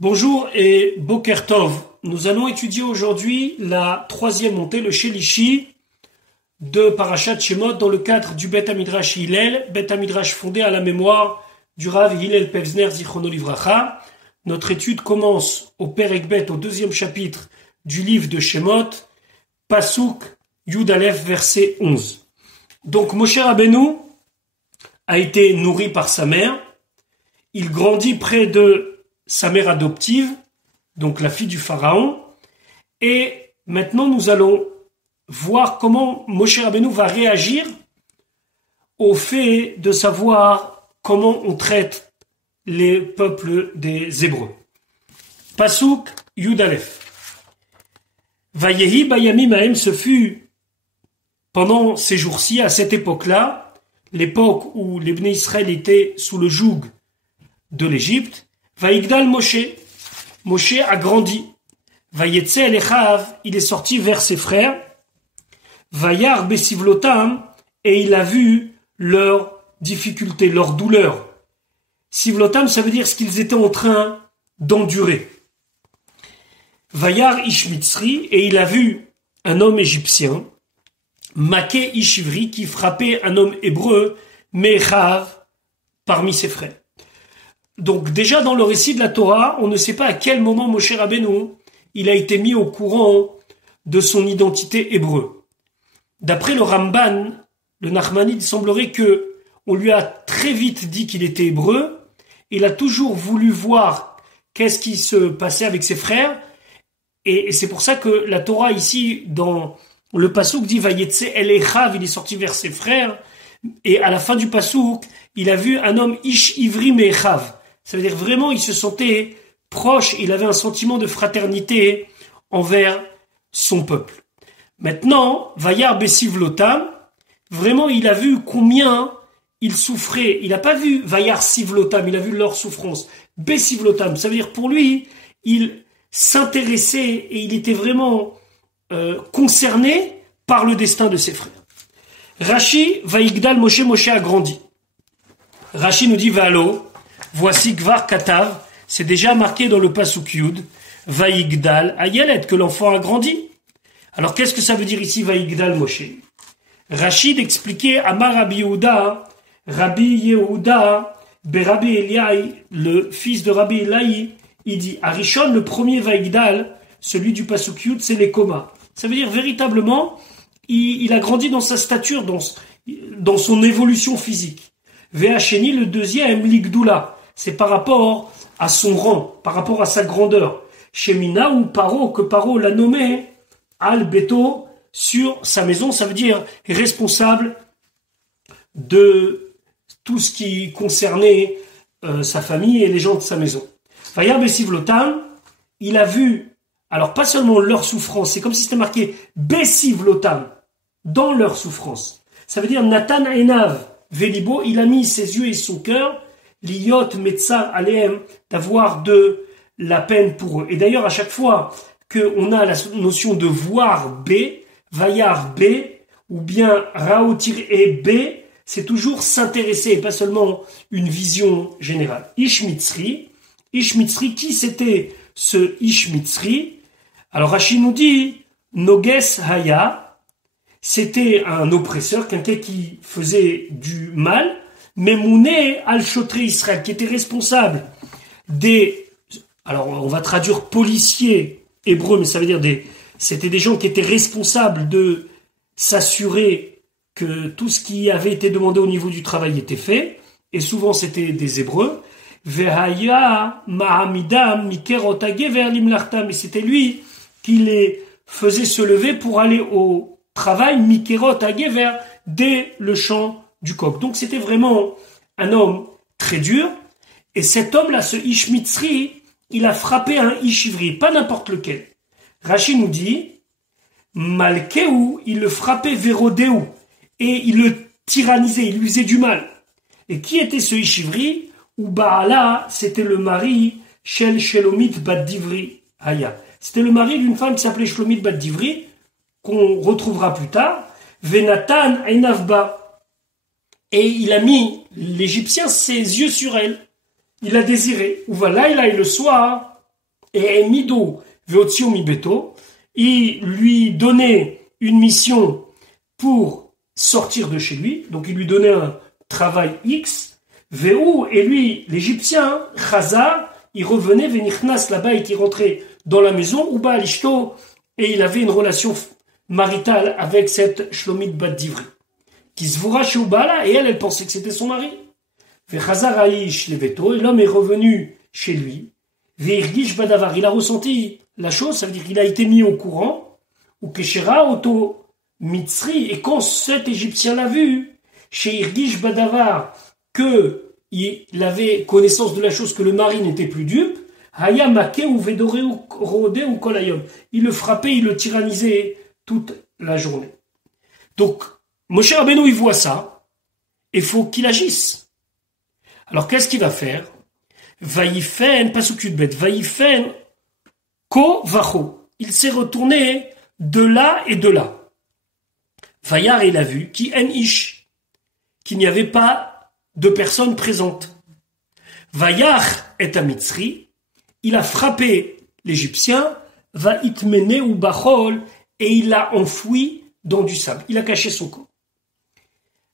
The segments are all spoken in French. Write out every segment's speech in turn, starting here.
Bonjour et Boker Tov. Nous allons étudier aujourd'hui la troisième montée, le Shelishi de Parashat Shemot dans le cadre du Bet Hamidrash Hillel, Bet Hamidrash fondé à la mémoire du Rav Hillel Pevzner Zichrono Livracha. Notre étude commence au Perek Bet, au deuxième chapitre du livre de Shemot, Pasuk Yud Aleph, verset 11. Donc Moshe Rabbeinu a été nourri par sa mère. Il grandit près de sa mère adoptive, donc la fille du pharaon. Et maintenant, nous allons voir comment Moshe Rabbeinu va réagir au fait de savoir comment on traite les peuples des Hébreux. Pasuk Yud Aleph. Vayehi bayamim haem, ce fut pendant ces jours-ci, à cette époque-là, l'époque où les Bnei Israël étaient sous le joug de l'Égypte. Vaïgdal Moshe. Moshe a grandi. Vayetse el Echav, il est sorti vers ses frères. Vayar besivlotam, et il a vu leurs difficultés, leurs douleurs. Sivlotam, ça veut dire ce qu'ils étaient en train d'endurer. Vayar Ishmitzri, et il a vu un homme égyptien, Maké Ishivri, qui frappait un homme hébreu, Mechav, parmi ses frères. Donc déjà dans le récit de la Torah, on ne sait pas à quel moment Moshe Rabbeinu il a été mis au courant de son identité hébreu. D'après le Ramban, le Nachmanide, il semblerait que on lui a très vite dit qu'il était hébreu. Il a toujours voulu voir qu'est-ce qui se passait avec ses frères. Et c'est pour ça que la Torah ici, dans le Passouk, dit Vayetse el Echav, il est sorti vers ses frères. Et à la fin du Passouk, il a vu un homme Ish Ivri Mechav. Ça veut dire vraiment, il se sentait proche, il avait un sentiment de fraternité envers son peuple. Maintenant, Vayar Besivlotam, vraiment, il a vu combien ils souffraient. Il n'a pas vu Vayar Sivlotam, il a vu leur souffrance. Besivlotam, ça veut dire pour lui, il s'intéressait et il était vraiment concerné par le destin de ses frères. Rashi, Vaïgdal Moshe, Moshe a grandi. Rashi nous dit Valo. Voici Gvar Katav, c'est déjà marqué dans le Pasuk Yud, Vaïgdal Ayelet, que l'enfant a grandi. Alors qu'est-ce que ça veut dire ici Vaïgdal Moshe? Rachid expliquait Amar Rabbi Yehuda, Berabi Eliaï, le fils de Rabbi Eliaï, il dit Arishon, le premier Vaïgdal, celui du Pasuk Yud, c'est l'Ekoma. Ça veut dire véritablement, il a grandi dans sa stature, dans son évolution physique. Ve'acheni, le deuxième, l'Igdoula. C'est par rapport à son rang, par rapport à sa grandeur. Shemina ou Paro, que Paro l'a nommé Al-Beto sur sa maison, ça veut dire responsable de tout ce qui concernait sa famille et les gens de sa maison. Vayar Besivlotam, il a vu, alors pas seulement leur souffrance, c'est comme si c'était marqué Besivlotam, dans leur souffrance. Ça veut dire Nathan Enav Velibo, il a mis ses yeux et son cœur Liyot Metzar Aleem, d'avoir de la peine pour eux. Et d'ailleurs, à chaque fois qu'on a la notion de voir B, Vayar B, ou bien Raotir et B, c'est toujours s'intéresser, et pas seulement une vision générale. Ishmitzri, qui c'était ce Ishmitzri? Alors Rashi nous dit, Noges Haya, c'était un oppresseur, quelqu'un qui faisait du mal, Memouné al-Chotré Israël, qui était responsable des, alors on va traduire policiers hébreux, mais ça veut dire c'était des gens qui étaient responsables de s'assurer que tout ce qui avait été demandé au niveau du travail était fait, et souvent c'était des Hébreux. Vehaya Mahamidam Mikerotagé vers l'Imlartam, et c'était lui qui les faisait se lever pour aller au travail, Mikerotagé vers dès le champ du coq. Donc c'était vraiment un homme très dur. Et cet homme-là, ce Ishmitzri, il a frappé un Ishivri, pas n'importe lequel. Rashi nous dit, Malkeou, il le frappait Vérodéou. Et il le tyrannisait, il lui faisait du mal. Et qui était ce Ishivri? Ou Baala, c'était le mari Shel Shelomit Bat Divri Haya. C'était le mari d'une femme qui s'appelait Shelomit Bat Divri, qu'on retrouvera plus tard. Venatan Einavba. Et il a mis l'Égyptien ses yeux sur elle. Il a désiré. Ou voilà, il a eu le soir, et mido veotsio mi beto, il lui donnait une mission pour sortir de chez lui, donc il lui donnait un travail X, Véou, et lui, l'Égyptien, Chazar, il revenait, Vénichnas là-bas, il rentrait dans la maison, Uba Alishto, et il avait une relation maritale avec cette Shlomit Bat Divri, qui se voura chez Ubala, et elle pensait que c'était son mari. Chazar Aïch Leveto, et l'homme est revenu chez lui, Veirgish Badavar, il a ressenti la chose, ça veut dire qu'il a été mis au courant, ou Keshera Auto Mitzri, et quand cet Égyptien l'a vu, chez Irgish Badavar, qu'il avait connaissance de la chose, que le mari n'était plus dupe, Haya Make ou Vedore ou Rode ou Kolayom. Il le frappait, il le tyrannisait toute la journée. Donc, Moshe Rabbeinu, il voit ça, et il faut qu'il agisse. Alors, qu'est-ce qu'il va faire? Vaïfen, pas sous cul-de-bête, Vaïfen, Ko Vacho. Il s'est retourné de là et de là. Vaïar, il a vu, qui en ish, qu'il n'y avait pas de personnes présentes. Vaïar est à Mitzri, il a frappé l'Égyptien, va itmene ou bachol, et il l'a enfoui dans du sable. Il a caché son corps.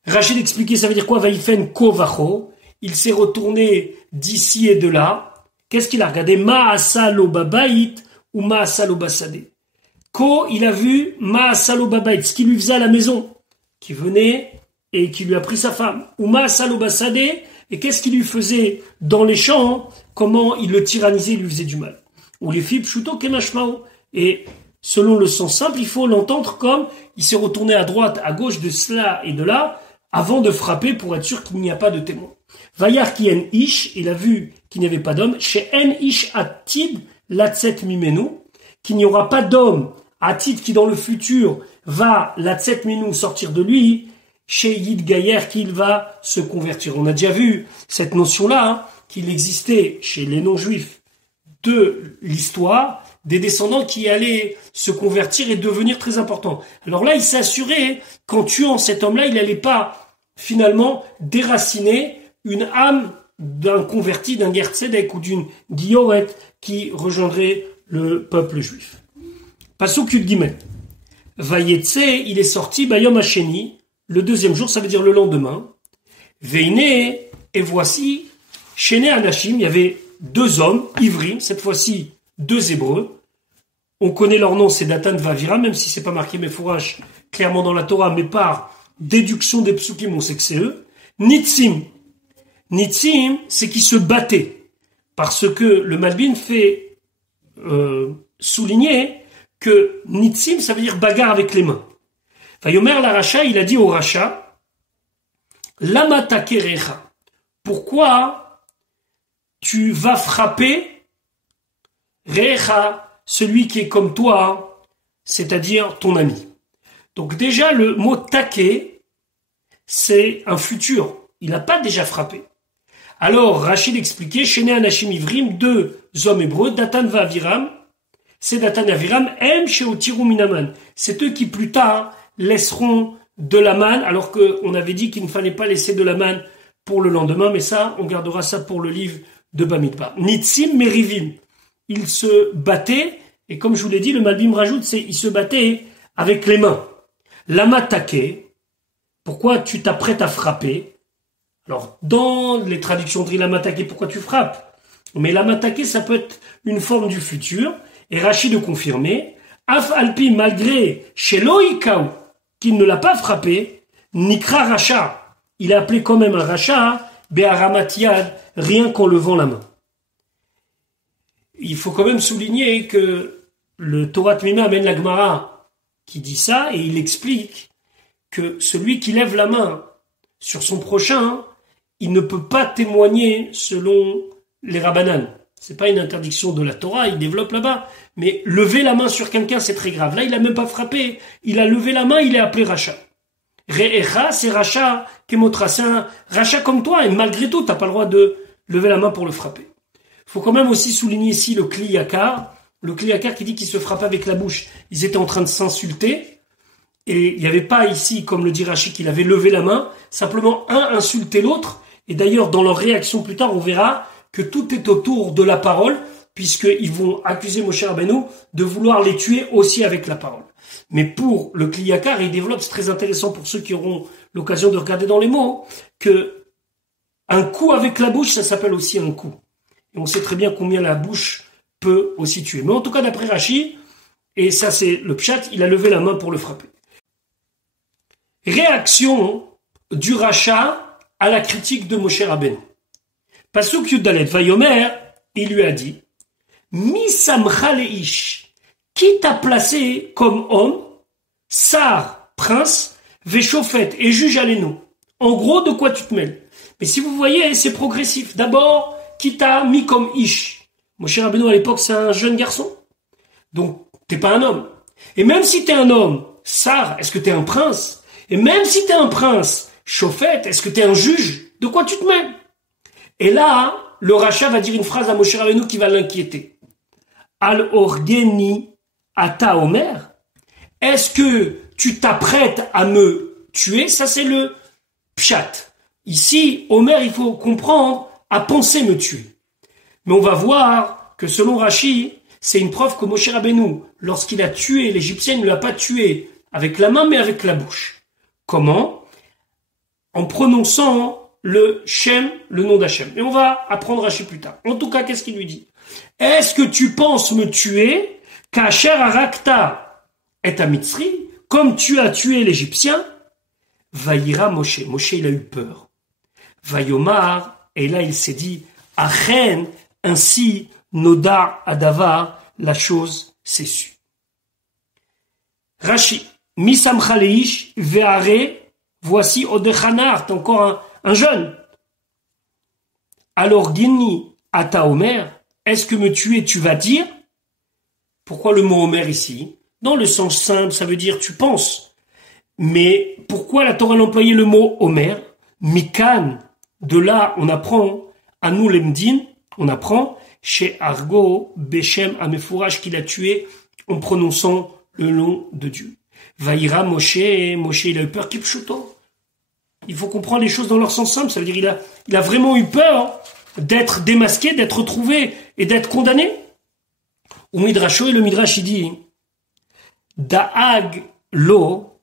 Rachid expliquait, ça veut dire quoi? Vaïfen ko vacho. Il s'est retourné d'ici et de là. Qu'est-ce qu'il a regardé? Ma'asalo babait ou ma'asalo basadé. Ko, il a vu Ma'asalo babait, ce qu'il lui faisait à la maison, qui venait et qui lui a pris sa femme. Ou Ma'asalo basadé, et qu'est-ce qu'il lui faisait dans les champs, comment il le tyrannisait, il lui faisait du mal. Ou les filles pshuto kemashmao. Et selon le sens simple, il faut l'entendre comme il s'est retourné à droite, à gauche, de cela et de là, avant de frapper pour être sûr qu'il n'y a pas de témoin. Vayar ki en ish, il a vu qu'il n'y avait pas d'homme. Chez en ish atid latset mimenu, qu'il n'y aura pas d'homme atid qui dans le futur va latset mimenu sortir de lui. Chez Yid Gayer qu'il va se convertir. On a déjà vu cette notion-là, hein, qu'il existait chez les non-juifs de l'histoire des descendants qui allaient se convertir et devenir très importants. Alors là, il s'est assuré qu'en tuant cet homme-là, il n'allait pas finalement déraciner une âme d'un converti, d'un Ger Tzedek ou d'une Gioret qui rejoindrait le peuple juif. Pasuk Yud Gimel. Vayetse, il est sorti, Bayom Hasheni, le deuxième jour, ça veut dire le lendemain. Veine, et voici, Shene Anashim, il y avait deux hommes, Ivrim, cette fois-ci deux Hébreux. On connaît leur nom, c'est Datan Vavira, même si c'est pas marqué Mefourash clairement dans la Torah, mais par déduction des psukim, on sait que c'est eux. Nitzim. Nitzim, c'est qui se battaient. Parce que le Malbin fait souligner que Nitzim, ça veut dire bagarre avec les mains. Vayomer la Racha, il a dit au Racha, Lama takerecha. Pourquoi tu vas frapper Recha, celui qui est comme toi, c'est-à-dire ton ami. Donc déjà, le mot taquer, c'est un futur. Il n'a pas déjà frappé. Alors, Rachid expliquait, Shene Anashim Ivrim, deux hommes hébreux, Datan va Aviram, c'est Datan et Aviram, M Sheotiru Minaman. C'est eux qui plus tard laisseront de la manne, alors qu'on avait dit qu'il ne fallait pas laisser de la manne pour le lendemain, mais ça, on gardera ça pour le livre de Bamidbar. Nitzim Merivim. Ils se battaient, et comme je vous l'ai dit, le Malbim rajoute, c'est ils se battaient avec les mains. Lama taqué. Pourquoi tu t'apprêtes à frapper? Alors, dans les traductions de lama taqué, pourquoi tu frappes? Mais lama taqué, ça peut être une forme du futur. Et Rachid de confirmer, Af Alpi, malgré Shelo Ikaou, qu'il ne l'a pas frappé, Nikra Racha, il a appelé quand même un Racha, Be'aramatiad, rien qu'en levant la main. Il faut quand même souligner que le Torah Tmima amène la Gemara qui dit ça, et il explique que celui qui lève la main sur son prochain, il ne peut pas témoigner selon les Rabbanan. C'est pas une interdiction de la Torah, il développe là-bas. Mais lever la main sur quelqu'un, c'est très grave. Là, il a même pas frappé. Il a levé la main, il est appelé Racha. Re'echa, c'est Racha, Kemotra, c'est un Racha comme toi, et malgré tout, t'as pas le droit de lever la main pour le frapper. Faut quand même aussi souligner ici le Kli Yakar. Le Kli Yakar qui dit qu'il se frappe avec la bouche. Ils étaient en train de s'insulter. Et il n'y avait pas ici, comme le dit Rachi, qu'il avait levé la main. Simplement, un insultait l'autre. Et d'ailleurs, dans leur réaction plus tard, on verra que tout est autour de la parole. puisqu'ils vont accuser Moshe Rabbeinu de vouloir les tuer aussi avec la parole. Mais pour le Kli Yakar, il développe, c'est très intéressant pour ceux qui auront l'occasion de regarder dans les mots, que un coup avec la bouche, ça s'appelle aussi un coup. Et on sait très bien combien la bouche peut aussi tuer. Mais en tout cas, d'après Rashi, et ça c'est le pshat, il a levé la main pour le frapper. Réaction du rachat à la critique de Moshe Rabbeinu. Pasuk Yudalet Vayomer, il lui a dit, Mi samcha leish, qui t'a placé comme homme, sar, prince, véchofet et juge aléno. En gros, de quoi tu te mêles? Mais si vous voyez, c'est progressif. D'abord, qui t'a mis comme ish? Moshe Rabbeinu à l'époque, c'est un jeune garçon. Donc, t'es pas un homme. Et même si t'es un homme, sar, est-ce que t'es un prince? Et même si t'es un prince, chauffette, est-ce que t'es un juge? De quoi tu te mêles? Et là, le rachat va dire une phrase à Moshe Rabbeinu qui va l'inquiéter. Al orgeni ata omer. Est-ce que tu t'apprêtes à me tuer? Ça, c'est le pshat. Ici, Omer, il faut comprendre, a pensé me tuer. Mais on va voir que selon Rashi, c'est une preuve que Moshe Rabbeinu, lorsqu'il a tué l'Égyptien, il ne l'a pas tué avec la main, mais avec la bouche. Comment? En prononçant le Shem, le nom d'Hachem. Et on va apprendre Rashi plus tard. En tout cas, qu'est-ce qu'il lui dit? Est-ce que tu penses me tuer, Kasher Arakta et Mitzri, comme tu as tué l'Égyptien? Vaïra Moshe. Moshe, il a eu peur. Vayomar, et là il s'est dit, Achen, ainsi, Noda Adavar, la chose s'est sue. Rashi, Misam Chaleish, Veare, voici Odechanar, t'es encore un jeune. Alors, Gini, Ata Omer, est-ce que me tuer, tu vas dire? Pourquoi le mot Omer ici? Dans le sens simple, ça veut dire tu penses. Mais pourquoi la Torah a employé le mot Omer? Mikan, de là, on apprend, à nous l'Emdin, on apprend, chez Argo, Beshem, Amefourach, qu'il a tué en prononçant le nom de Dieu. Vaïra Moshe, Moshe, il a eu peur, Kipchuto. Il faut comprendre les choses dans leur sens simple, ça veut dire il a vraiment eu peur d'être démasqué, d'être retrouvé et d'être condamné. Au Midrasho, et le Midrash, il dit, Da'ag lo,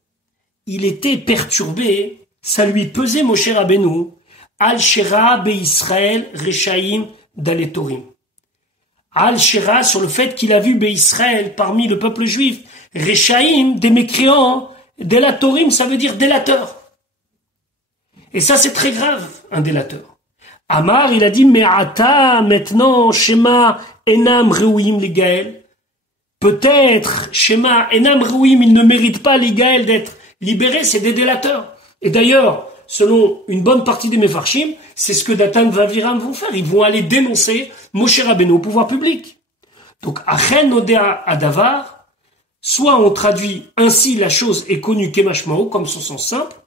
il était perturbé, ça lui pesait Moshe Rabbeinu, Al-Shera Be-Israël Rechaim Daletorim. Al-Shera sur le fait qu'il a vu Be-Israël parmi le peuple juif, Rechaim, des mécréants, Delatorim, ça veut dire délateur. Et ça c'est très grave, un délateur. Amar, il a dit, mais ata, maintenant, Shema, Enam Reuim Ligael. Peut-être, Shema, Enam Reuim, ils ne méritent pas Ligael d'être libérés, c'est des délateurs. Et d'ailleurs, selon une bonne partie des Mefarshim, c'est ce que Datan et Aviram vont faire. Ils vont aller dénoncer Moshe Rabbeinu au pouvoir public. Donc, Achen Odea Adavar, soit on traduit ainsi la chose est connue Kemashmao, comme son sens simple,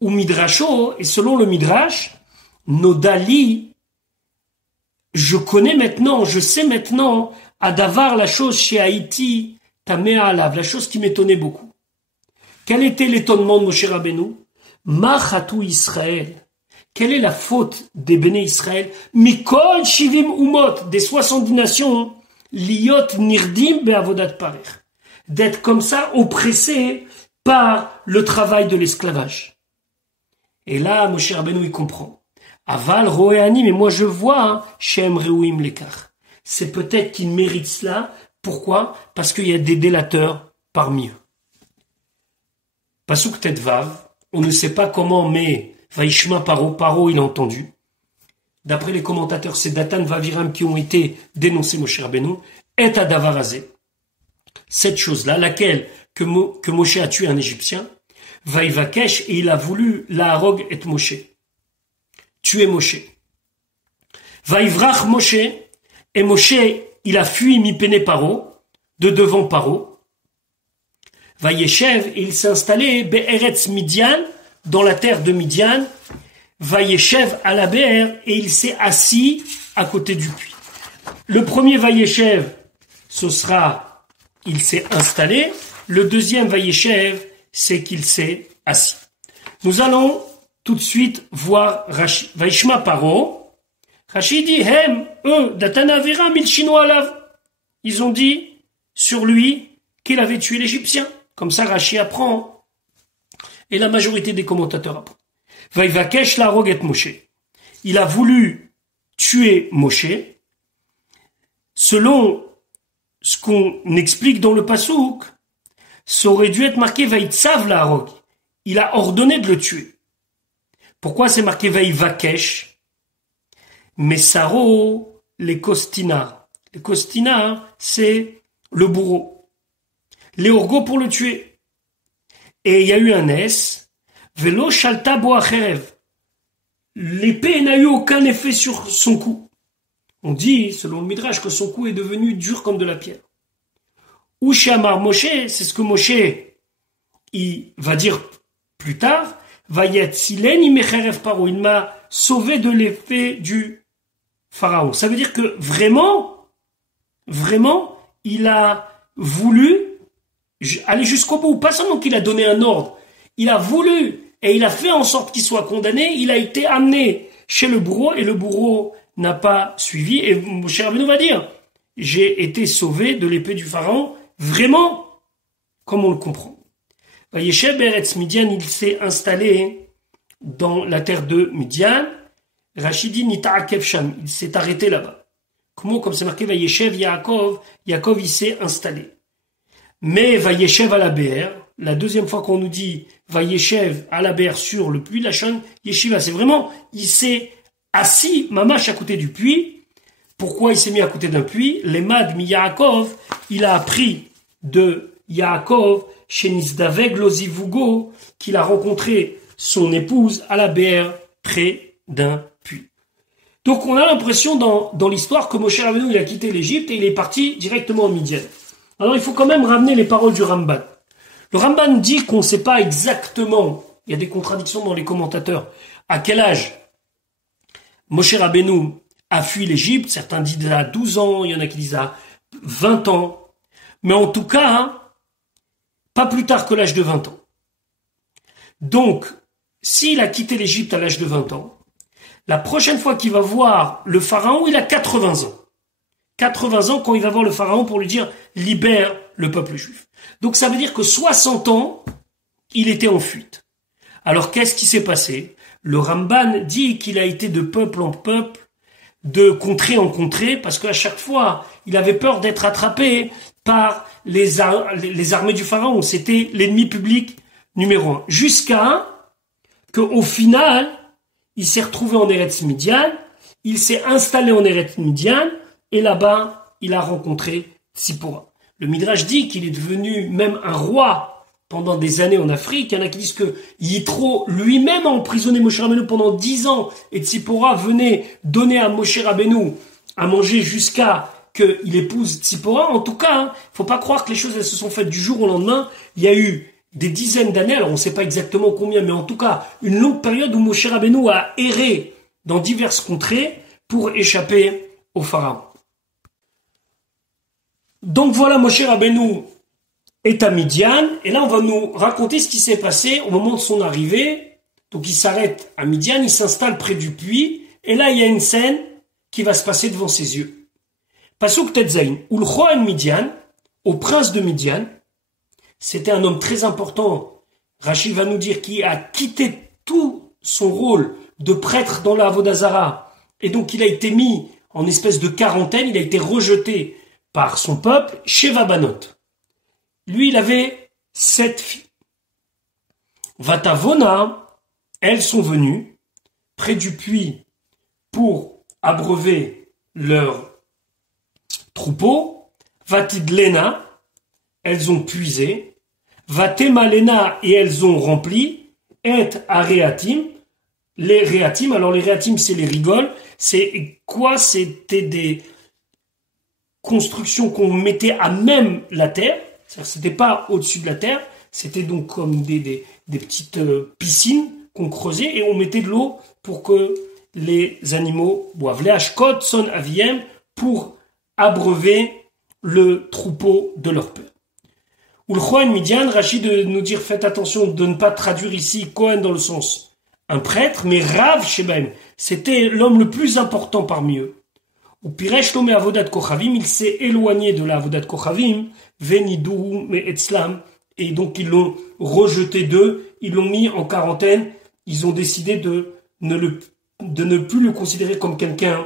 ou Midrasho, et selon le Midrash, Nodali, je connais maintenant, je sais maintenant, Adavar, la chose chez Haïti, Tamea Alav, la chose qui m'étonnait beaucoup. Quel était l'étonnement de Moshe Rabbeinu? Machatou Israël. Quelle est la faute des béné Israël? Mikol Shivim Umot, des 70 nations, Liot Nirdim Be'avodat Parer. D'être comme ça oppressés par le travail de l'esclavage. Et là, Moshe Rabbeinu, il comprend. Aval Roéani, mais moi je vois, Shem Reuim Lekar. C'est peut-être qu'ils méritent cela. Pourquoi? Parce qu'il y a des délateurs parmi eux. Pasuk Tetvav, on ne sait pas comment, mais Vaishma Paro, il a entendu. D'après les commentateurs, c'est Datan Vaviram qui ont été dénoncés, Moshe Rabbeinu, et à Davarazé. Cette chose-là, laquelle que Moshe a tué un Égyptien, Vaïvakesh, et il a voulu la Harog et Moshe. Tuer Moshe. Vaïvrach Moshe, et Moshe, il a fui mi-pene Paro, de devant Paro. Vaïeshev, et il s'est installé Be'eretz Midian, dans la terre de Midian. Vaïeshev à la Be'er, et il s'est assis à côté du puits. Le premier Vaïeshev, ce sera, il s'est installé. Le deuxième Vaïeshev, c'est qu'il s'est assis. Nous allons tout de suite voir Rashi. Vaishma Paro, Rashi dit, eux, Datanavera, Milchino Alav. Ils ont dit sur lui qu'il avait tué l'Égyptien. Comme ça, Rashi apprend. Et la majorité des commentateurs apprennent. Vaïvakesh la roget Moshe. Il a voulu tuer Moshe. Selon ce qu'on explique dans le Passouk, ça aurait dû être marqué Vaïtsav la rog. Il a ordonné de le tuer. Pourquoi c'est marqué Vaïvakesh? Messaro, les Kostina. Les Kostina, c'est le bourreau. Les orgos pour le tuer. Et il y a eu un S. Velo shalta bo acherev. L'épée n'a eu aucun effet sur son cou. On dit, selon le Midrash, que son cou est devenu dur comme de la pierre. Ou Shamar Moshe, c'est ce que Moshe il va dire plus tard. Vayet sileni mecherev paro. Il m'a sauvé de l'effet du pharaon. Ça veut dire que vraiment, il a voulu aller jusqu'au bout. Pas seulement qu'il a donné un ordre, il a voulu et il a fait en sorte qu'il soit condamné. Il a été amené chez le bourreau et le bourreau n'a pas suivi. Et Moshe Rabbeinu va dire, j'ai été sauvé de l'épée du pharaon, vraiment, comme on le comprend. Vayeshev Eretz Midian, il s'est installé dans la terre de Midian. Rachidi Nita'akev Sham, il s'est arrêté là-bas. Comment, comme c'est marqué Vayeshev Yaakov, Yaakov il s'est installé. Mais Vayeshev à la BR, la deuxième fois qu'on nous dit Vayeshev à la BR sur le puits, la chaîne Yeshiva, c'est vraiment, il s'est assis, mamache à côté du puits. Pourquoi il s'est mis à côté d'un puits? L'Emad mi Yaakov, il a appris de Yaakov, chez Nisdaveg Lozivugo, qu'il a rencontré son épouse à la BR près d'un puits. Donc on a l'impression dans l'histoire que Moshe Rabbeinu il a quitté l'Égypte et il est parti directement en Midian. Alors il faut quand même ramener les paroles du Ramban. Le Ramban dit qu'on ne sait pas exactement, il y a des contradictions dans les commentateurs, à quel âge Moshe Rabbeinu a fui l'Égypte. Certains disent à 12 ans, il y en a qui disent à 20 ans. Mais en tout cas, pas plus tard que l'âge de 20 ans. Donc, s'il a quitté l'Égypte à l'âge de 20 ans, la prochaine fois qu'il va voir le pharaon, il a 80 ans. 80 ans quand il va voir le pharaon pour lui dire « libère le peuple juif ». Donc ça veut dire que 60 ans, il était en fuite. Alors qu'est-ce qui s'est passé? Le Ramban dit qu'il a été de peuple en peuple, de contrée en contrée, parce qu'à chaque fois, il avait peur d'être attrapé par les armées du pharaon. C'était l'ennemi public numéro 1. Jusqu'à qu'au final, il s'est retrouvé en Eretz Midian, il s'est installé en Eretz Midian, et là-bas, il a rencontré Tzipora. Le Midrash dit qu'il est devenu même un roi pendant des années en Afrique. Il y en a qui disent que Yitro lui-même a emprisonné Moshe Rabbeinu pendant 10 ans, et Tzipora venait donner à Moshe Rabbeinu à manger jusqu'à qu'il épouse Tzipora. En tout cas, faut pas croire que les choses elles se sont faites du jour au lendemain. Il y a eu des dizaines d'années, alors on ne sait pas exactement combien, mais en tout cas, une longue période où Moshe Rabbeinu a erré dans diverses contrées pour échapper au pharaon. Donc voilà, Moshe Rabbeinu est à Midian, et là on va nous raconter ce qui s'est passé au moment de son arrivée. Donc il s'arrête à Midian, il s'installe près du puits, et là il y a une scène qui va se passer devant ses yeux. Pasuk Tetzain, Ulchoan Midian, au prince de Midian, c'était un homme très important, Rachid va nous dire, qui a quitté tout son rôle de prêtre dans la Avodah Zara, et donc il a été mis en espèce de quarantaine, il a été rejeté par son peuple, Sheva Banot. Lui, il avait 7 filles. Vatavona, elles sont venues près du puits pour abreuver leur troupeau. Vatidlena, elles ont puisé. Vatemalena, et elles ont rempli. Et aréatim, les réatim. Alors les réatim, c'est les rigoles. C'est quoi? C'était des constructions qu'on mettait à même la terre. C'était pas au-dessus de la terre. C'était donc comme des petites piscines qu'on creusait et on mettait de l'eau pour que les animaux boivent. Les hashkot son aviem, pour abreuver le troupeau de leur père. Ulchoan Midian, Rachid de nous dire, faites attention de ne pas traduire ici Kohen dans le sens un prêtre, mais Rav Shebaim. C'était l'homme le plus important parmi eux. Ou Piresh Lomé Avodat Kochavim, il s'est éloigné de la Avodat Kochavim, Venidou me Etzlam, et donc ils l'ont rejeté d'eux, ils l'ont mis en quarantaine, ils ont décidé de ne plus le considérer comme quelqu'un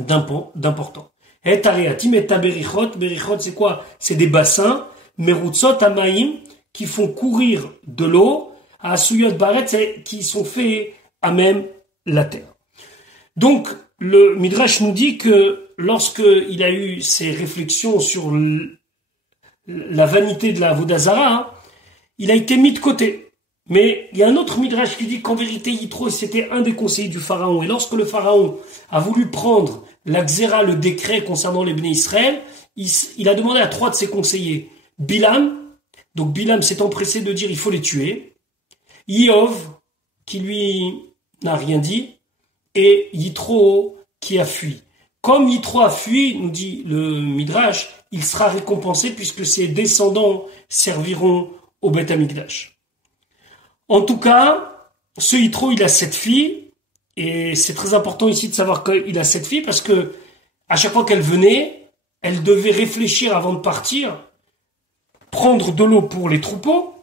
d'important. Et Tareatim et Taberichot, Berichot c'est quoi? C'est des bassins, Merutzot Amaim, qui font courir de l'eau, à Asuyot Baret, qui sont faits à même la terre. Donc, le Midrash nous dit que lorsqu'il a eu ces réflexions sur la vanité de la Avodah Zarah, il a été mis de côté. Mais il y a un autre Midrash qui dit qu'en vérité, Yitro, c'était un des conseillers du Pharaon. Et lorsque le Pharaon a voulu prendre la Xéra, le décret concernant les Béné Israël, il a demandé à 3 de ses conseillers, Bilam, donc Bilam s'est empressé de dire il faut les tuer, Iov, qui lui n'a rien dit, et Yitro qui a fui. Comme Yitro a fui, nous dit le Midrash, il sera récompensé puisque ses descendants serviront au Beth Amikdash. En tout cas, ce Yitro, il a 7 filles, et c'est très important ici de savoir qu'il a 7 filles parce que à chaque fois qu'elle venait, elle devait réfléchir avant de partir, prendre de l'eau pour les troupeaux,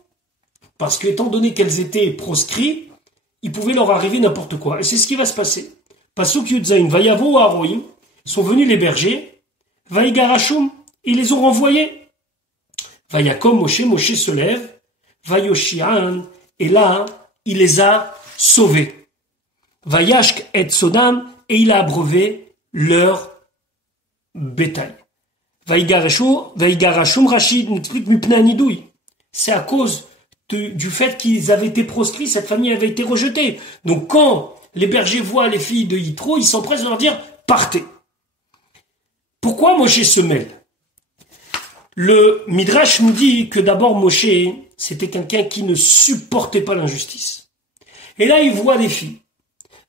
parce que étant donné qu'elles étaient proscrites, il pouvait leur arriver n'importe quoi. Et c'est ce qui va se passer. Pasuk Yudzaïn, Vayavo Aroim, sont venus les bergers, Vaïgarachum, ils les ont renvoyés. Vayakom Moshe, Moshe se lève, Vayoshian, et là, il les a sauvés. Vayashk et Sodam, et il a abreuvé leur bétail. Vaïgarachum Rachid, Mipnanidouy. C'est à cause du fait qu'ils avaient été proscrits, cette famille avait été rejetée. Donc quand les bergers voient les filles de Yitro, ils s'empressent de leur dire « Partez ». Pourquoi Moshe se mêle? Le Midrash nous dit que d'abord Moshe, c'était quelqu'un qui ne supportait pas l'injustice. Et là, il voit des filles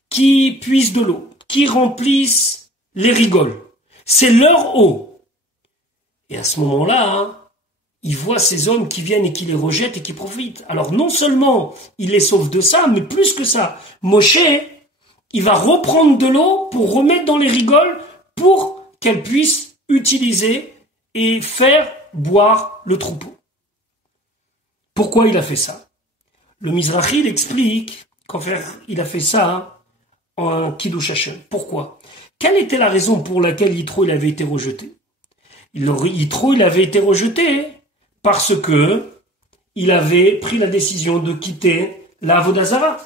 qui puisent de l'eau, qui remplissent les rigoles. C'est leur eau. Et à ce moment-là, il voit ces hommes qui viennent et qui les rejettent et qui profitent. Alors non seulement il les sauve de ça, mais plus que ça, Moshe, il va reprendre de l'eau pour remettre dans les rigoles pour qu'elles puissent utiliser et faire boire le troupeau. Pourquoi il a fait ça? Le Mizrahi explique qu'en fait il a fait ça en Kiddush Hashem. Pourquoi? Quelle était la raison pour laquelle Yitro il avait été rejeté? Yitro il avait été rejeté parce que il avait pris la décision de quitter la Avodah Zarah.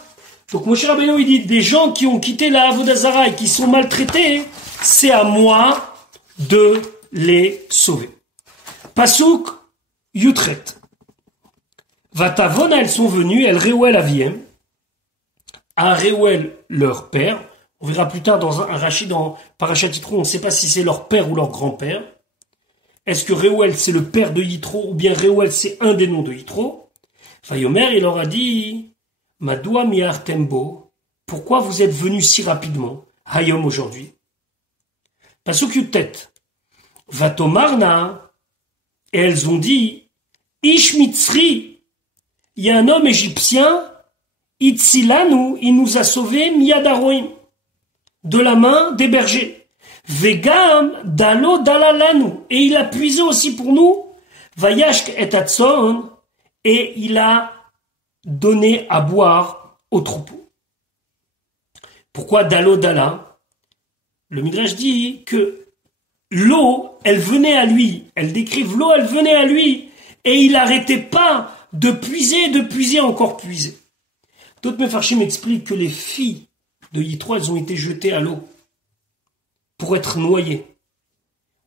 Donc Moshe Rabbeinu il dit des gens qui ont quitté la Avodah Zarah et qui sont maltraités, c'est à moi de les sauver. Pasuk Yutret. Vatavona, elles sont venues, elles Reuel aviem, à Reuel leur père. On verra plus tard dans un Rashi dans Parashat Yitro, on ne sait pas si c'est leur père ou leur grand-père. Est-ce que Reuel c'est le père de Yitro ou bien Reuel c'est un des noms de Yitro? Vayomer, il leur a dit Madoua miartembo, pourquoi vous êtes venus si rapidement, Hayom aujourd'hui? Pasuk Yutet. Vatomarna, et elles ont dit Ish Mitzri, il y a un homme égyptien, Itzilanu, il nous a sauvés Miyadaroim, de la main des bergers. Vegam dalo dalalanu, et il a puisé aussi pour nous, Vayashk et Atson, et il a donné à boire au troupeau. Pourquoi dalo dala? Le Midrash dit que l'eau, elle venait à lui, elle décrive l'eau, elle venait à lui, et il n'arrêtait pas de puiser, encore puiser. D'autres Mefarshim expliquent que les filles de Yitro, elles ont été jetées à l'eau pour être noyées,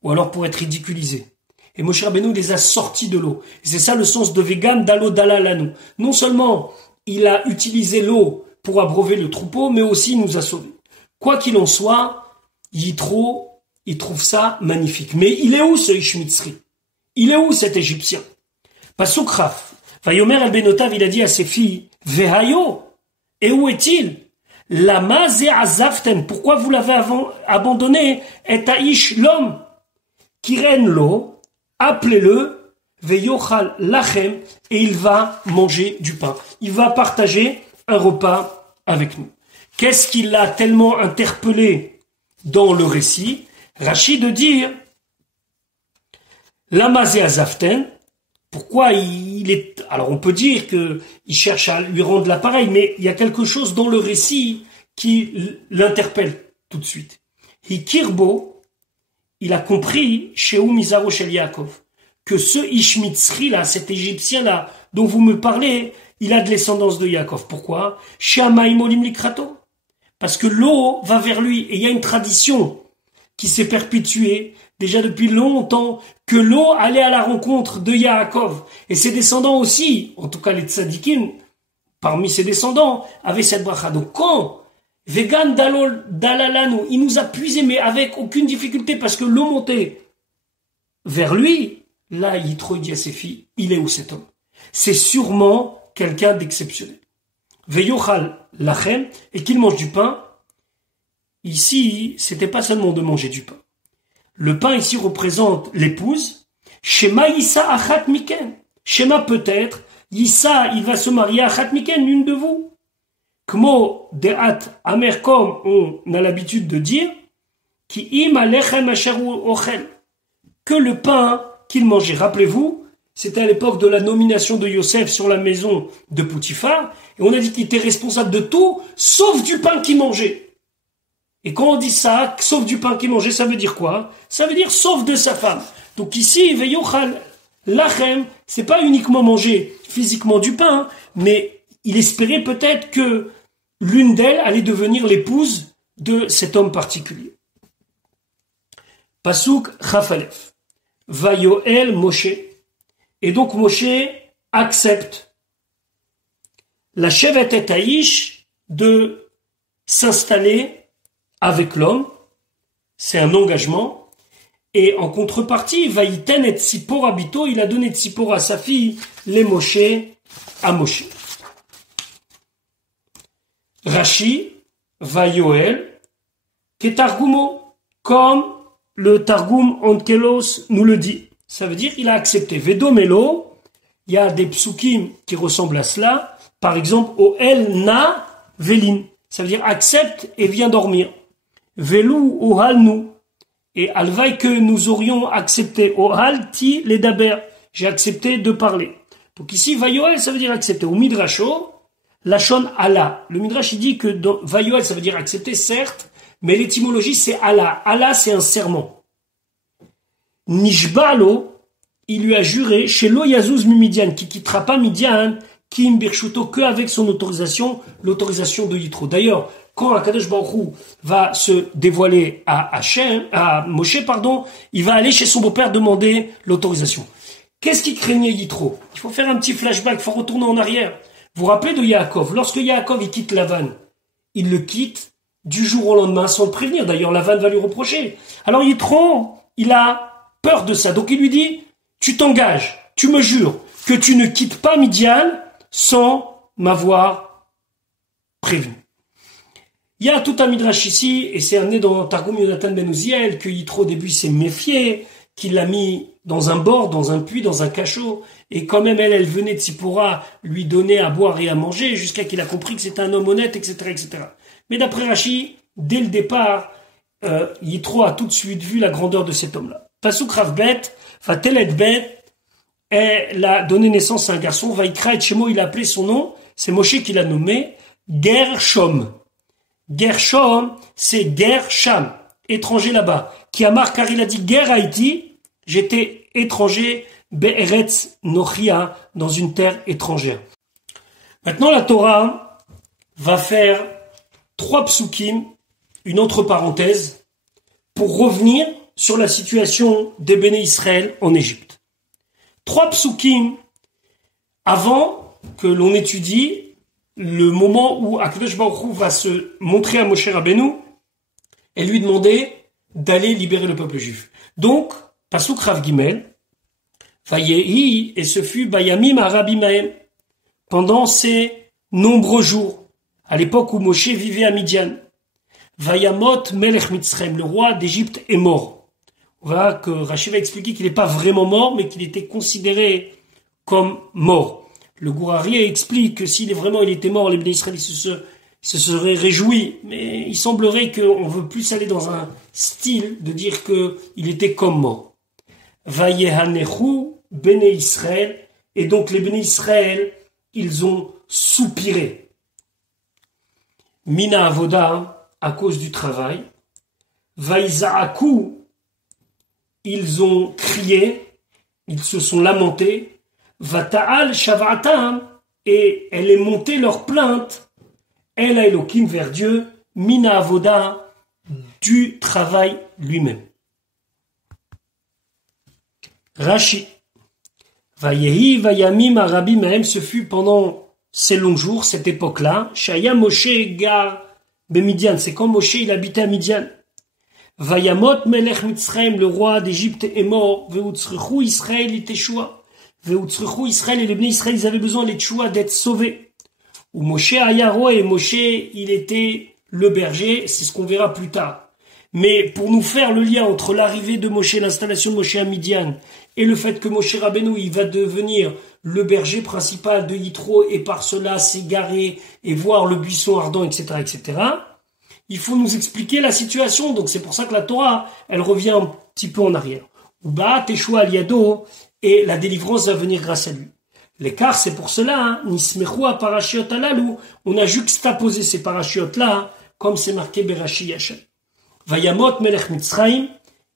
ou alors pour être ridiculisées. Et Moshe Rabbeinu les a sortis de l'eau. Et c'est ça le sens de Vegan Dalo Dala Lanu. Non seulement il a utilisé l'eau pour abreuver le troupeau, mais aussi il nous a sauvés. Quoi qu'il en soit, Yitro, il trouve ça magnifique. Mais il est où ce Ish Mitzri? Il est où cet Égyptien? Pasuk Raf. Vayomer al-Benotav, il a dit à ses filles, Vehayo, et où est-il? Lama ze azaften, pourquoi vous l'avez abandonné? Et Aïch, l'homme qui règne l'eau, appelez-le, Veyochal lachem, et il va manger du pain. Il va partager un repas avec nous. Qu'est-ce qui l'a tellement interpellé dans le récit? Rashi de dire Lamazé Azaften. Pourquoi il est... Alors on peut dire qu'il cherche à lui rendre l'appareil, mais il y a quelque chose dans le récit qui l'interpelle tout de suite. Hikirbo, il a compris chez Mizaro Shel Yaakov que ce Ishmitzri là, cet Égyptien là, dont vous me parlez, il a de descendance de Yaakov. Pourquoi? Chez Amaïmolim Likrato. Parce que l'eau va vers lui, et il y a une tradition qui s'est perpétuée déjà depuis longtemps, que l'eau allait à la rencontre de Yaakov. Et ses descendants aussi, en tout cas les tzadikim, parmi ses descendants, avaient cette bracha. Donc quand Vegan Dalalanu, il nous a puisé, mais avec aucune difficulté, parce que l'eau montait vers lui, là, Yitro dit à ses filles, il est où cet homme? C'est sûrement quelqu'un d'exceptionnel. Veyochal lachem, et qu'il mange du pain. Ici, c'était pas seulement de manger du pain. Le pain ici représente l'épouse. Shema Yissa achat miken. Shema peut-être. Yissa, il va se marier achat miken, l'une de vous. Kmo de'at amer, comme on a l'habitude de dire, ki im alechem asher ochel. Que le pain qu'il mangeait. Rappelez-vous, c'était à l'époque de la nomination de Yosef sur la maison de Poutifar, et on a dit qu'il était responsable de tout, sauf du pain qu'il mangeait. Et quand on dit ça, sauf du pain qu'il mangeait, ça veut dire quoi? Ça veut dire sauf de sa femme. Donc ici, Veyochal lachem, c'est pas uniquement manger physiquement du pain, mais il espérait peut-être que l'une d'elles allait devenir l'épouse de cet homme particulier. Pasuk Chafalef. Vayoel Moshe. Et donc Moshe accepte la Shevet et Haïsh de s'installer avec l'homme. C'est un engagement. Et en contrepartie, Vaïten et Tzipora Bito, il a donné Tzipora à sa fille, les Moshe à Moshe. Rashi, Vayoel, Ketargumo, comme le Targum Onkelos nous le dit. Ça veut dire qu'il a accepté. Vedomelo, il y a des psukim qui ressemblent à cela. Par exemple, au El Na Velin. Ça veut dire accepte et viens dormir. Velou Ohal nu. Et alvaï que nous aurions accepté. Ohal ti les daber. J'ai accepté de parler. Donc ici, Vayoel, ça veut dire accepter. Au Midrasho, Lachon Allah. Le Midrash, il dit que Vayoel, ça veut dire accepter, certes, mais l'étymologie, c'est Allah. Allah, c'est un serment. Nishbalo, il lui a juré, chez Lo Yazouz Midian, qui quittera pas Midian, Kim Birshuto, que avec son autorisation, l'autorisation de Yitro. D'ailleurs, quand Akadosh Baruch Hu va se dévoiler à Moshe, il va aller chez son beau-père demander l'autorisation. Qu'est-ce qui craignait Yitro? Il faut faire un petit flashback, il faut retourner en arrière. Vous vous rappelez de Yaakov? Lorsque Yaakov il quitte Lavan, il le quitte du jour au lendemain sans le prévenir. D'ailleurs, Lavan va lui reprocher. Alors Yitro, il a peur de ça. Donc il lui dit, tu t'engages, tu me jures que tu ne quittes pas Midian sans m'avoir prévenu. Il y a tout un midrash ici, et c'est amené dans Targum Yonatan Ben Uziel, que Yitro au début s'est méfié, qu'il l'a mis dans un bord, dans un puits, dans un cachot, et quand même elle venait de Tzipora lui donner à boire et à manger, jusqu'à qu'il a compris que c'était un homme honnête, etc., etc. Mais d'après Rashi, dès le départ, Yitro a tout de suite vu la grandeur de cet homme-là. Pasuk Ravbet, Fatelet Bet, elle a donné naissance à un garçon, Vaikra et Shemo, il a appelé son nom, c'est Moshe qui l'a nommé, Gershom. Gershom, c'est Gersham, étranger là-bas. Qui a marqué, car il a dit Ger Haïti, j'étais étranger, Be'eretz Nochia, dans une terre étrangère. Maintenant, la Torah va faire 3 psukim, une autre parenthèse, pour revenir sur la situation des Béné Israël en Égypte. 3 psukim avant que l'on étudie le moment où Akadosh Baruch Hu va se montrer à Moshe Rabbeinu et lui demander d'aller libérer le peuple juif. Donc, Pasuk Rav Gimel, Vayehi, et ce fut Bayamim Arabimaem, pendant ces nombreux jours, à l'époque où Moshe vivait à Midian. Vayamot Melech Mitzrayim, le roi d'Égypte est mort. On va que Rashi va expliquer qu'il n'est pas vraiment mort, mais qu'il était considéré comme mort. Le Gourari explique que s'il est vraiment, il était mort, les Bnei Israël se se serait réjoui, mais il semblerait qu'on veut plus aller dans un style de dire qu'il était comme mort. Vayehanechu Bene Israël, et donc les Bene Israël, ils ont soupiré. Mina Avoda, à cause du travail. Vaïzaaku, ils ont crié, ils se sont lamentés. Vata'al Shavatam, et elle est montée leur plainte. Elle a Elohim vers Dieu, Mina Avoda, du travail lui-même. Rashi. Vayehi Vayamim Arabi Mahem, ce fut pendant ces longs jours, cette époque-là. Shaya Moshe Gar Bemidian, c'est quand Moshe il habitait à Midian. Vayamot Melech Mitzrayim, le roi d'Égypte est mort. Veutzrechu Israël iteshua. Veutzrechu Israël, et les bénis Israël, ils avaient besoin les tchoua d'être sauvés. Ou Moshe Ayaro, et Moshe il était le berger, c'est ce qu'on verra plus tard. Mais pour nous faire le lien entre l'arrivée de Moshe, l'installation de Moshe à Midian, et le fait que Moshe Rabbeinu, il va devenir le berger principal de Yitro, et par cela s'égarer et voir le buisson ardent, etc., etc., il faut nous expliquer la situation. Donc c'est pour ça que la Torah, elle revient un petit peu en arrière. Uba Teshua Aliado, et la délivrance va venir grâce à lui. L'écart, c'est pour cela, Nismechua Parashiot Alalou, on a juxtaposé ces parachiotes-là, comme c'est marqué Berashi Yashem. Vayamot Melech Mitzrayim,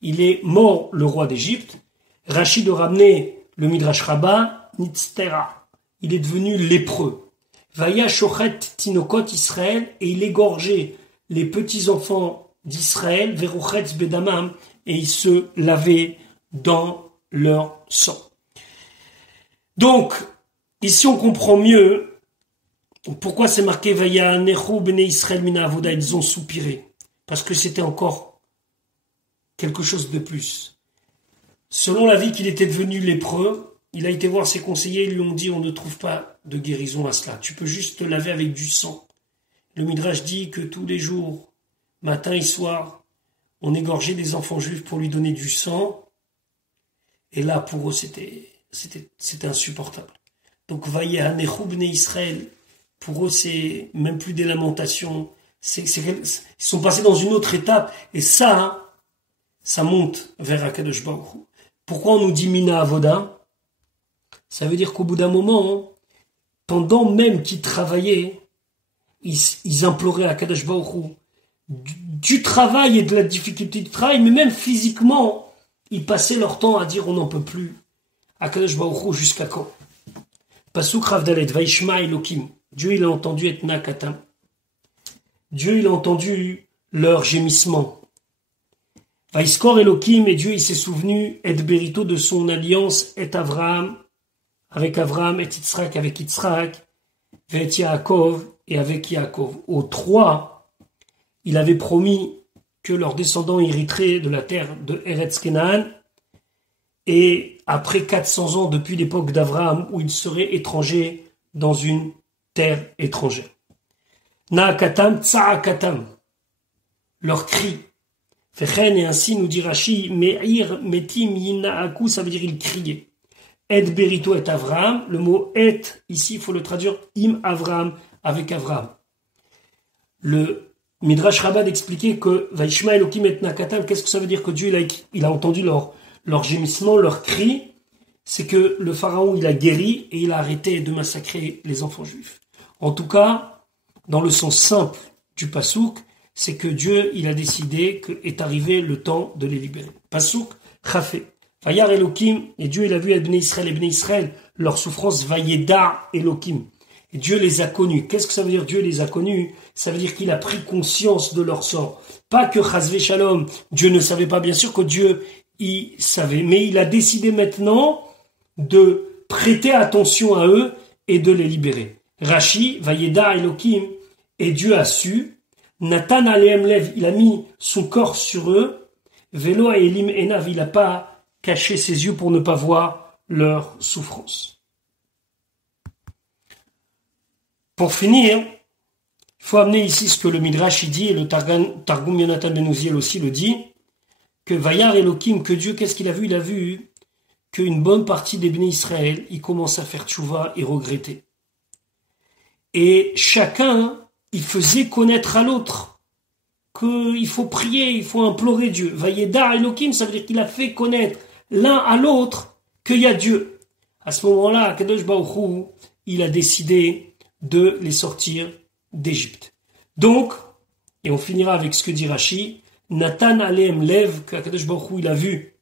il est mort le roi d'Égypte. Rachid de ramener le Midrash Rabbah, Nitztera, il est devenu lépreux. Vaya Shochet Tinokot Israël, et il égorgeait les petits-enfants d'Israël, Veruchetz Bedamam, et il se lavait dans leur sang. Donc, ici on comprend mieux pourquoi c'est marqué Vaya Nechu Bene Israël Mina Avoda, ils ont soupiré. Parce que c'était encore quelque chose de plus. Selon l'avis qu'il était devenu lépreux, il a été voir ses conseillers, ils lui ont dit on ne trouve pas de guérison à cela. Tu peux juste te laver avec du sang. Le Midrash dit que tous les jours, matin et soir, on égorgeait des enfants juifs pour lui donner du sang. Et là, pour eux, c'était insupportable. Donc, Vayehanechu Bnei Israël, pour eux, c'est même plus des lamentations. Ils sont passés dans une autre étape. Et ça monte vers Akadosh Baruch Hu. Pourquoi on nous dit Mina Avoda? Ça veut dire qu'au bout d'un moment, pendant même qu'ils travaillaient, ils imploraient à Akadosh Baruch Hu du travail et de la difficulté du travail, mais même physiquement, ils passaient leur temps à dire on n'en peut plus. Akadosh Baruch Hu, jusqu'à quand? Pasuk Rav Dalet, Vaishma Elokim. Dieu, il a entendu et Nakatam. Dieu, il a entendu leur gémissement. Vaiskor Elokim, et Dieu, il s'est souvenu, et Berito, de son alliance, et Avraham, avec Avraham, et Yitzhak, avec Yitzhak, et Yaakov, et avec Yaakov. Aux trois, il avait promis que leurs descendants hériteraient de la terre de Eretz Kenaan, et après 400 ans depuis l'époque d'Avraham, où ils seraient étrangers dans une terre étrangère. Naakatam, Tsaakatam, leur cri. Fechen, et ainsi nous dit Rashi, Me'ir, Metim, Yinaaku, ça veut dire ils criaient. Et Berito et Avraham, le mot et, ici il faut le traduire, Im Avraham, avec Avraham. Le Midrash Rabbah d'expliquer que Vaishma Elokim et Nakatam, qu'est-ce que ça veut dire que Dieu il a entendu leur gémissement, leur cri, c'est que le pharaon il a guéri et il a arrêté de massacrer les enfants juifs. En tout cas, dans le sens simple du pasouk, c'est que Dieu il a décidé qu'est arrivé le temps de les libérer. Pasouk, Chafé. Vayar Elokim, et Dieu il a vu à Bnei Israël, leur souffrance, Vayeda Elokim. Et Dieu les a connus. Qu'est-ce que ça veut dire Dieu les a connus? Ça veut dire qu'il a pris conscience de leur sort. Pas que Chazvé Shalom, Dieu ne savait pas, bien sûr que Dieu il savait, mais il a décidé maintenant de prêter attention à eux et de les libérer. Rashi, Vayeda Elokim, et Dieu a su, Natan Aleem Lev, il a mis son corps sur eux, Velo Elim Enav, il n'a pas caché ses yeux pour ne pas voir leur souffrance. Pour finir, il faut amener ici ce que le Midrash dit, et le Targum Yonatan Ben Uziel aussi le dit, que Vayar Elokim, que Dieu, qu'est-ce qu'il a vu? Il a vu qu'une bonne partie des Bnei Israël, ils commencent à faire tchouva et regretter. Et chacun, il faisait connaître à l'autre qu'il faut prier, il faut implorer Dieu. Vayeda Elohim, ça veut dire qu'il a fait connaître l'un à l'autre qu'il y a Dieu. À ce moment-là, Kadosh Baruch Hu, il a décidé de les sortir d'Égypte. Donc, et on finira avec ce que dit Rashi, Nathan Aleem Lev, que Kadosh Baruch Hu, il a vu,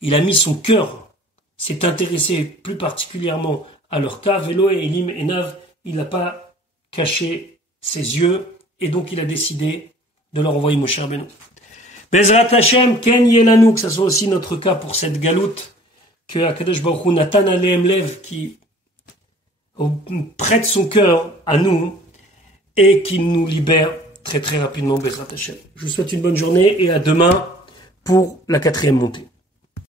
il a mis son cœur, s'est intéressé plus particulièrement à leur cas, Velo et Elim et Nav, il n'a pas caché ses yeux, et donc il a décidé de leur envoyer Moshe Rabbeinu. Bezrat Hashem, Ken Yelanu, que ça soit aussi notre cas pour cette galoute, que Akadosh Baruch Hu, Nathan Aleem Lev, qui prête son cœur à nous, et qui nous libère très très rapidement, Bezrat Hashem. Je vous souhaite une bonne journée, et à demain pour la 4e montée.